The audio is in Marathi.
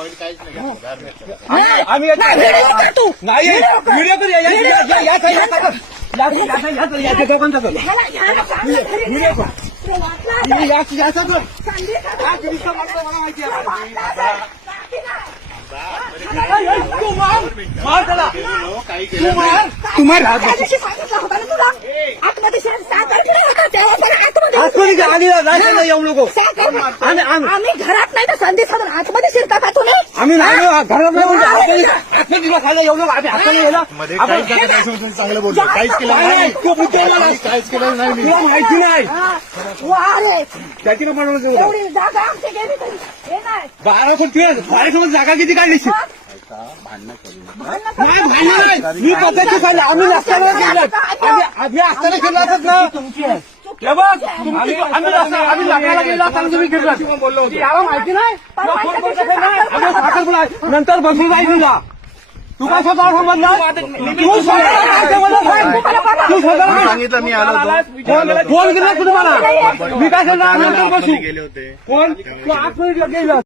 पॉईंट काहीच नाही आम्ही नाही व्हिडिओ कर या दोघांचा कर व्हिडिओ कर याचा कर मला माहिती आहे मार त्याला काही तुम्हाला आतमध्ये येऊ नको आम्ही घरात नाही तर संधी साधून आतमध्ये शिरता का तुम्ही आम्ही नाही घरात नाही आतमध्ये खायला येऊ नको आम्ही हाताने गेलो मध्ये चांगलं बोलतो काहीच केलं नाही काहीच केलं नाही मी तुला माहिती नाही अरे त्याची पण बनवलं एवढी जागा आमची गेली तरी हे नाही 12 कोटी बाहेर जागा किती काढली मी पद्धती सांगितलं आम्ही नसताना केलं आधी असताना केलं असत ना आम्ही लागायला गेलो असताना तुम्ही केलं बोललो याला माहिती नाही नंतर बसून जाईल तुला तू काय स्वतः समजला तू सांगितलं मी आलो फोन केला तुम्हाला मी काय सांगणार नंतर बसू गेले होते फोन तू आतमध्ये गेला